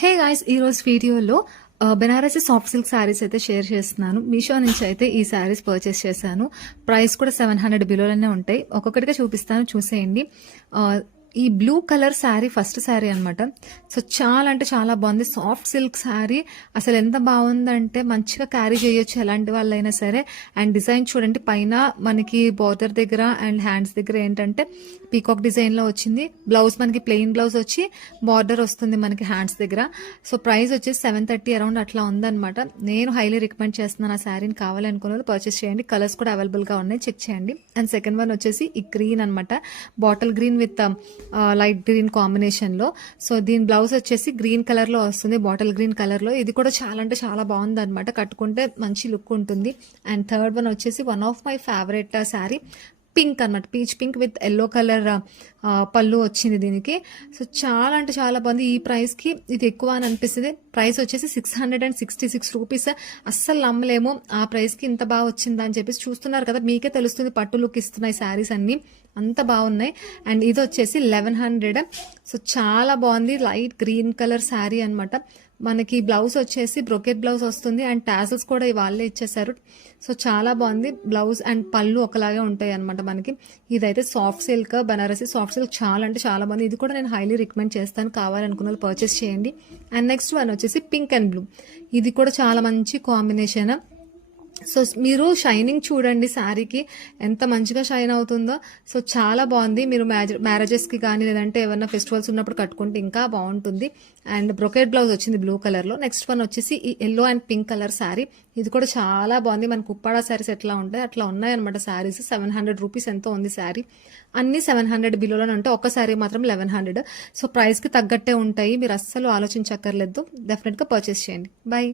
Hey guys, ఈ రోజు వీడియోలో బెనారసి సాఫ్ట్ సిల్క్ శారీస్ అయితే షేర్ చేస్తున్నాను. మీషో నుంచి అయితే ఈ శారీస్ పర్చేస్ చేశాను. ప్రైస్ కూడా 700 బిలోలోనే ఉంటాయి. ఒక్కొక్కటిగా చూపిస్తాను, చూసేయండి. ఈ blue colour sari first sari అనమాట. సో చాలా అంటే చాలా బాగుంది. సాఫ్ట్ సిల్క్ శారీ అసలు ఎంత బాగుందంటే మంచిగా క్యారీ చేయొచ్చు ఎలాంటి వాళ్ళైనా సరే. అండ్ డిజైన్ చూడండి, పైన మనకి బార్డర్ దగ్గర అండ్ హ్యాండ్స్ దగ్గర ఏంటంటే పీకాక్ డిజైన్లో వచ్చింది. బ్లౌజ్ మనకి ప్లెయిన్ బ్లౌజ్ వచ్చి బార్డర్ వస్తుంది మనకి హ్యాండ్స్ దగ్గర. సో ప్రైస్ వచ్చేసి 730 అరౌండ్ అట్లా ఉందన్నమాట. నేను హైలీ రికమెండ్ చేస్తున్నాను. ఆ శారీని కావాలనుకున్న వాళ్ళు పర్చేస్ చేయండి. కలర్స్ కూడా అవైలబుల్గా ఉన్నాయి, చెక్ చేయండి. అండ్ సెకండ్ వన్ వచ్చేసి ఈ గ్రీన్ అనమాట, bottle green with light green combination లో. సో దీని బ్లౌజ్ వచ్చేసి గ్రీన్ కలర్ లో వస్తుంది, బాటిల్ గ్రీన్ కలర్ లో. ఇది కూడా చాలా అంటే చాలా బాగుంది అనమాట, కట్టుకుంటే మంచి లుక్ ఉంటుంది. అండ్ థర్డ్ వన్ వచ్చేసి one of my favourite sari, pink అనమాట, peach pink with yellow colour పళ్ళు వచ్చింది దీనికి. సో చాలా అంటే చాలా బాగుంది. ఈ ప్రైస్కి ఇది ఎక్కువ అని అనిపిస్తుంది. ప్రైస్ వచ్చేసి 666 రూపీస్. అస్సలు నమ్మలేము ఆ ప్రైస్కి ఇంత బాగా వచ్చిందా అని చెప్పేసి. చూస్తున్నారు కదా, మీకే తెలుస్తుంది, పట్టు లుక్ ఇస్తున్నాయి శారీస్ అన్ని, అంత బాగున్నాయి. అండ్ ఇది వచ్చేసి 1100. సో చాలా బాగుంది, లైట్ గ్రీన్ కలర్ శారీ అనమాట. మనకి బ్లౌజ్ వచ్చేసి బ్రొకెట్ బ్లౌజ్ వస్తుంది అండ్ టాసల్స్ కూడా వాళ్ళే ఇచ్చేసారు. సో చాలా బాగుంది. బ్లౌజ్ అండ్ పళ్ళు ఒకలాగే ఉంటాయి అనమాట మనకి. ఇదైతే soft silk, Banarasi soft silk, చాలా అంటే చాలా బాగుంది. ఇది కూడా నేను హైలీ రికమెండ్ చేస్తాను, కావాలనుకున్న వాళ్ళు పర్చేస్ చేయండి. అండ్ నెక్స్ట్ వన్ వచ్చేసి పింక్ అండ్ బ్లూ. ఇది కూడా చాలా మంచి కాంబినేషన్. సో మీరు షైనింగ్ చూడండి, శారీకి ఎంత మంచిగా షైన్ అవుతుందో. సో చాలా బాగుంది. మీరు మ్యారేజెస్కి కానీ లేదంటే ఏమైనా ఫెస్టివల్స్ ఉన్నప్పుడు కట్టుకుంటే ఇంకా బాగుంటుంది. అండ్ బ్రొకెట్ బ్లౌజ్ వచ్చింది బ్లూ కలర్లో. నెక్స్ట్ వన్ వచ్చేసి ఈ yellow and pink colour sari. ఇది కూడా చాలా బాగుంది. మనకు ఉప్పాడ శారీస్ ఎట్లా ఉంటాయి అట్లా ఉన్నాయన్నమాట శారీస్. 700 రూపీస్ ఎంతో ఉంది శారీ. అన్ని 700 బిలోనే ఉంటాయి, ఒక్క శారీ మాత్రం 1100. సో ప్రైస్కి తగ్గట్టే ఉంటాయి, మీరు అస్సలు ఆలోచించక్కర్లేదు. డెఫినెట్గా పర్చేస్ చేయండి. బై.